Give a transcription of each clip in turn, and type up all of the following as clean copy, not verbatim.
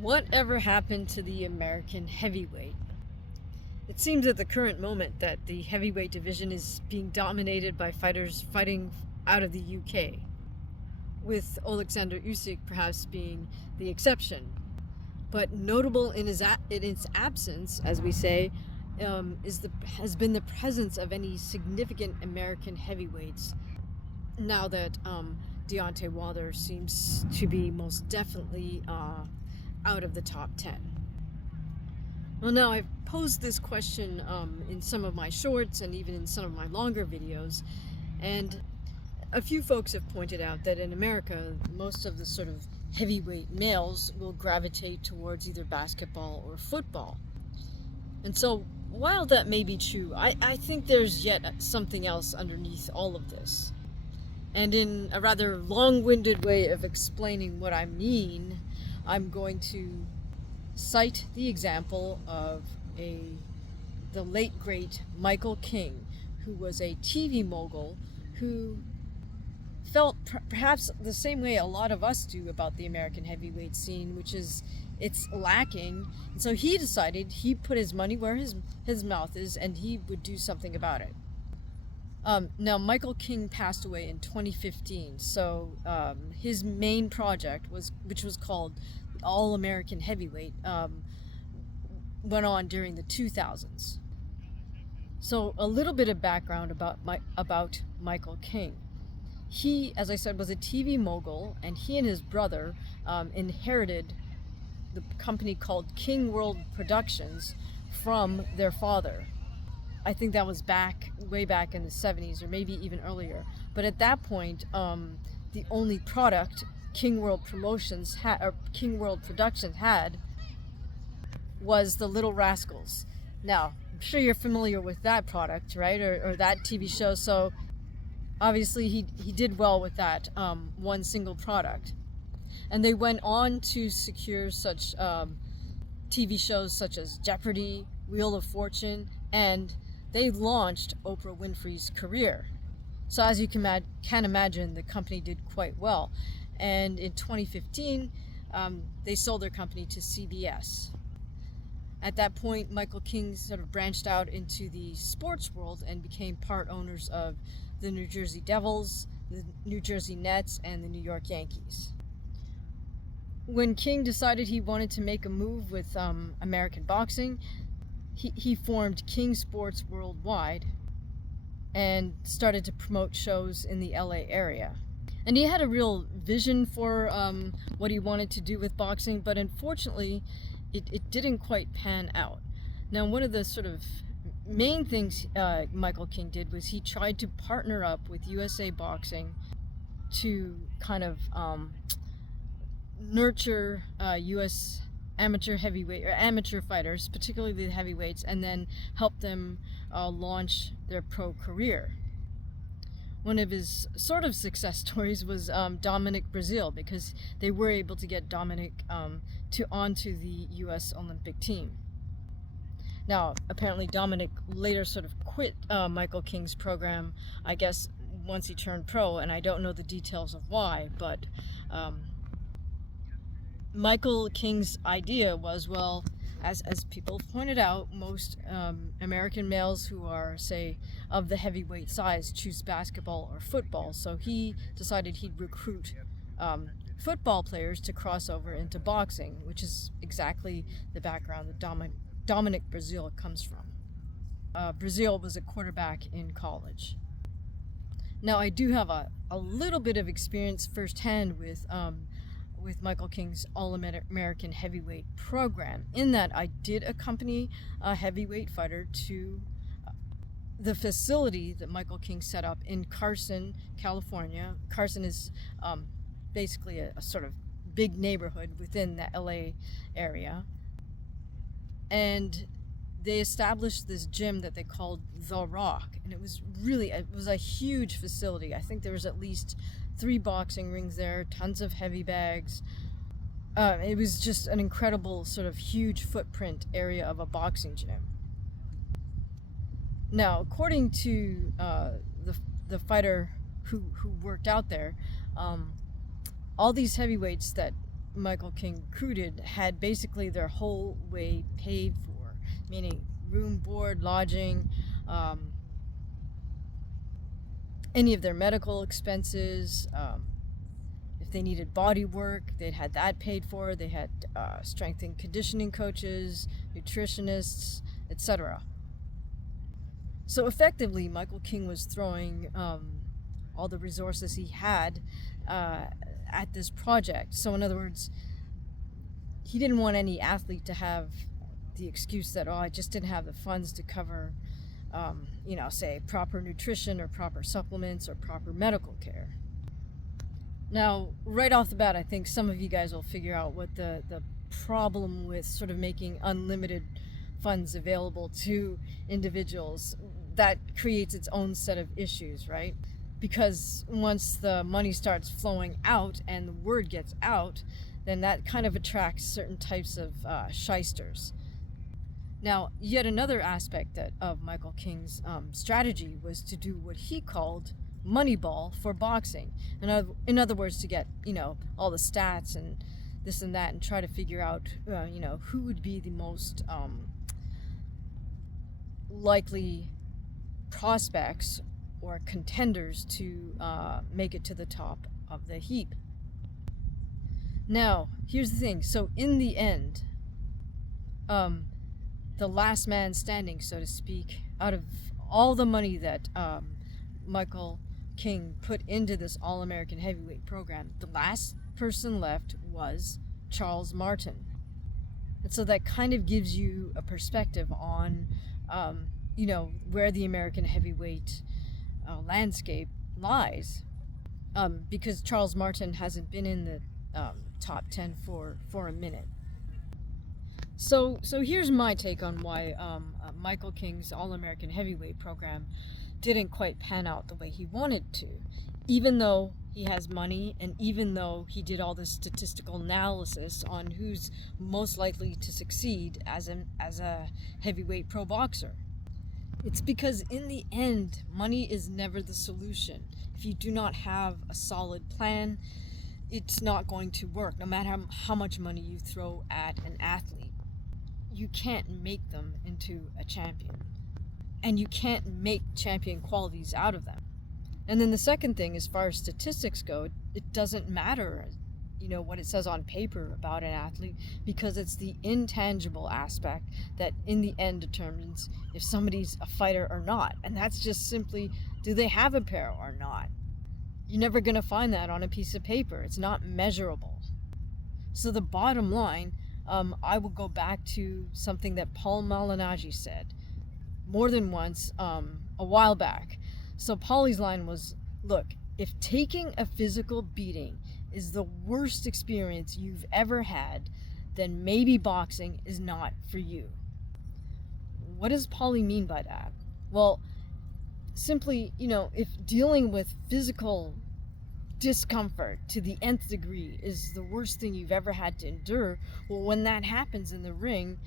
Whatever happened to the American heavyweight? It seems at the current moment that the heavyweight division is being dominated by fighters fighting out of the UK, with Alexander Usyk perhaps being the exception. But notable in its absence, as we say, has been the presence of any significant American heavyweights. Now that Deontay Wilder seems to be most definitely out of the top 10. Well, now I've posed this question in some of my shorts and even in some of my longer videos, and a few folks have pointed out that in America, most of the sort of heavyweight males will gravitate towards either basketball or football. And so, while that may be true, I think there's yet something else underneath all of this. And in a rather long-winded way of explaining what I mean, I'm going to cite the example of the late great Michael King, who was a TV mogul who felt perhaps the same way a lot of us do about the American heavyweight scene, which is it's lacking. And so he decided he put his money where his mouth is, and he would do something about it. Now, Michael King passed away in 2015, so his main project, which was called All-American Heavyweight, went on during the 2000s. So a little bit of background about Michael King. He, as I said, was a TV mogul, and he and his brother inherited the company called King World Productions from their father. I think that was way back in the 70s, or maybe even earlier. But at that point, the only product King World Productions had was the Little Rascals. Now, I'm sure you're familiar with that product, right? Or that TV show. So obviously he did well with that one single product. And they went on to secure such TV shows such as Jeopardy, Wheel of Fortune, and they launched Oprah Winfrey's career. So as you can imagine, the company did quite well. And in 2015, they sold their company to CBS. At that point, Michael King sort of branched out into the sports world and became part owners of the New Jersey Devils, the New Jersey Nets, and the New York Yankees. When King decided he wanted to make a move with American boxing, he formed King Sports Worldwide and started to promote shows in the LA area. And he had a real vision for what he wanted to do with boxing, but unfortunately, it didn't quite pan out. Now, one of the sort of main things Michael King did was he tried to partner up with USA Boxing to kind of nurture US amateur fighters, particularly the heavyweights, and then help them launch their pro career. One of his sort of success stories was Dominic Breazeale, because they were able to get Dominic onto the US Olympic team. Now, apparently Dominic later sort of quit Michael King's program, I guess, once he turned pro, and I don't know the details of why, but Michael King's idea was, well, as people pointed out, most American males who are, say, of the heavyweight size choose basketball or football, so he decided he'd recruit football players to cross over into boxing, which is exactly the background that Dominic Breazeale comes from. Breazeale was a quarterback in college. Now, I do have a little bit of experience firsthand with Michael King's All-American Heavyweight program, in that I did accompany a heavyweight fighter to the facility that Michael King set up in Carson, California. Carson is basically a sort of big neighborhood within the LA area. And they established this gym that they called The Rock, and it was a huge facility. I think there was at least 3 boxing rings there, tons of heavy bags. It was just an incredible sort of huge footprint area of a boxing gym. Now, according to the fighter who worked out there, all these heavyweights that Michael King recruited had basically their whole way paid for, meaning room, board, lodging, any of their medical expenses. If they needed body work, they'd had that paid for. They had strength and conditioning coaches, nutritionists, etc. So effectively, Michael King was throwing all the resources he had at this project. So in other words, he didn't want any athlete to have the excuse that, I just didn't have the funds to cover, say proper nutrition or proper supplements or proper medical care. Now, right off the bat, I think some of you guys will figure out what the problem with sort of making unlimited funds available to individuals, that creates its own set of issues, right? Because once the money starts flowing out and the word gets out, then that kind of attracts certain types of shysters. Now, yet another aspect of Michael King's strategy was to do what he called Moneyball for boxing. In other words, to get, all the stats and this and that and try to figure out, who would be the most likely prospects or contenders to make it to the top of the heap. Now, here's the thing. So in the end, the last man standing, so to speak, out of all the money that Michael King put into this All-American Heavyweight program, the last person left was Charles Martin. And so that kind of gives you a perspective on, where the American heavyweight landscape lies, because Charles Martin hasn't been in the top 10 for a minute. So here's my take on why Michael King's All-American Heavyweight program didn't quite pan out the way he wanted to, even though he has money and even though he did all this statistical analysis on who's most likely to succeed as a heavyweight pro boxer. It's because in the end, money is never the solution. If you do not have a solid plan, it's not going to work. No matter how much money you throw at an athlete, you can't make them into a champion. And you can't make champion qualities out of them. And then the second thing, as far as statistics go, it doesn't matter, what it says on paper about an athlete, because it's the intangible aspect that in the end determines if somebody's a fighter or not. And that's just simply, do they have a pair or not? You're never going to find that on a piece of paper. It's not measurable. So the bottom line, I will go back to something that Paul Malignaggi said more than once a while back. So Paulie's line was, look, if taking a physical beating is the worst experience you've ever had, then maybe boxing is not for you. What does Paulie mean by that? Well, simply, if dealing with physical discomfort to the nth degree is the worst thing you've ever had to endure, well, when that happens in the ring,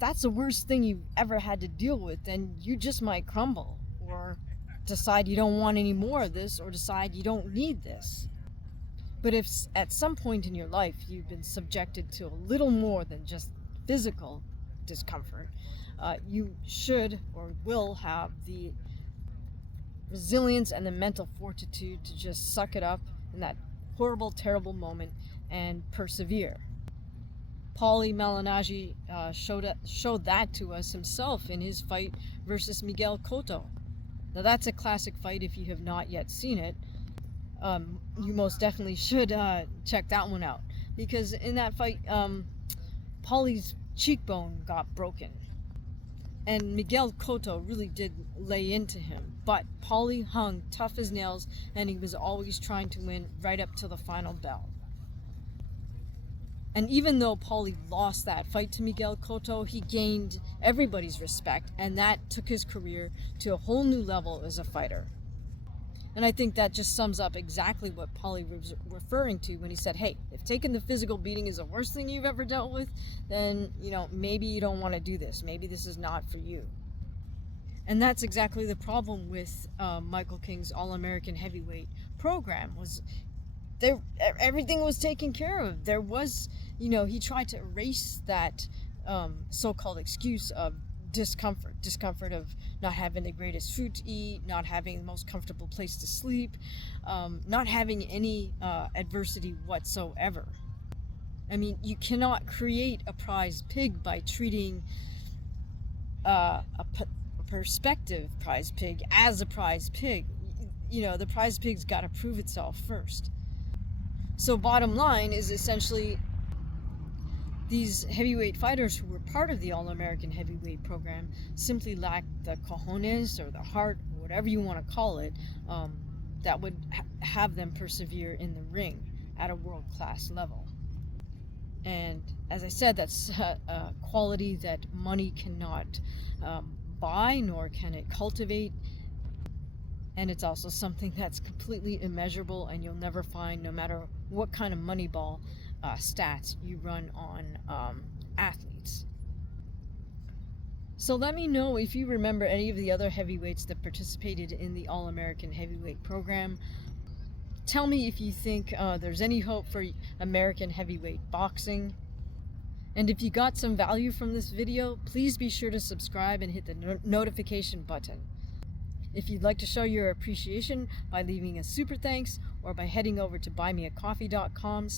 that's the worst thing you've ever had to deal with, then you just might crumble or decide you don't want any more of this or decide you don't need this. But if at some point in your life you've been subjected to a little more than just physical discomfort, you should or will have the resilience and the mental fortitude to just suck it up in that horrible, terrible moment and persevere. Paulie Malignaggi showed that to us himself in his fight versus Miguel Cotto. Now that's a classic fight. If you have not yet seen it, you most definitely should check that one out, because in that fight, Paulie's cheekbone got broken, and Miguel Cotto really did lay into him, but Paulie hung tough as nails, and he was always trying to win right up to the final bell. And even though Paulie lost that fight to Miguel Cotto, he gained everybody's respect, and that took his career to a whole new level as a fighter. And I think that just sums up exactly what Paulie was referring to when he said, hey, if taking the physical beating is the worst thing you've ever dealt with, then, maybe you don't want to do this. Maybe this is not for you. And that's exactly the problem with Michael King's All-American Heavyweight program, was everything was taken care of. There was, he tried to erase that so-called excuse of discomfort of not having the greatest food to eat, not having the most comfortable place to sleep, not having any adversity whatsoever. I mean, you cannot create a prize pig by treating a prospective prize pig as a prize pig. The prize pig's got to prove itself first. So bottom line is essentially these heavyweight fighters who were part of the All-American Heavyweight program simply lacked the cojones or the heart, or whatever you want to call it, that would have them persevere in the ring at a world-class level. And as I said, that's a quality that money cannot buy, nor can it cultivate. And it's also something that's completely immeasurable, and you'll never find, no matter what kind of Moneyball stats you run on athletes. So let me know if you remember any of the other heavyweights that participated in the All-American Heavyweight program. Tell me if you think there's any hope for American heavyweight boxing. And if you got some value from this video, please be sure to subscribe and hit the notification button. If you'd like to show your appreciation by leaving a super thanks or by heading over to buymeacoffee.com/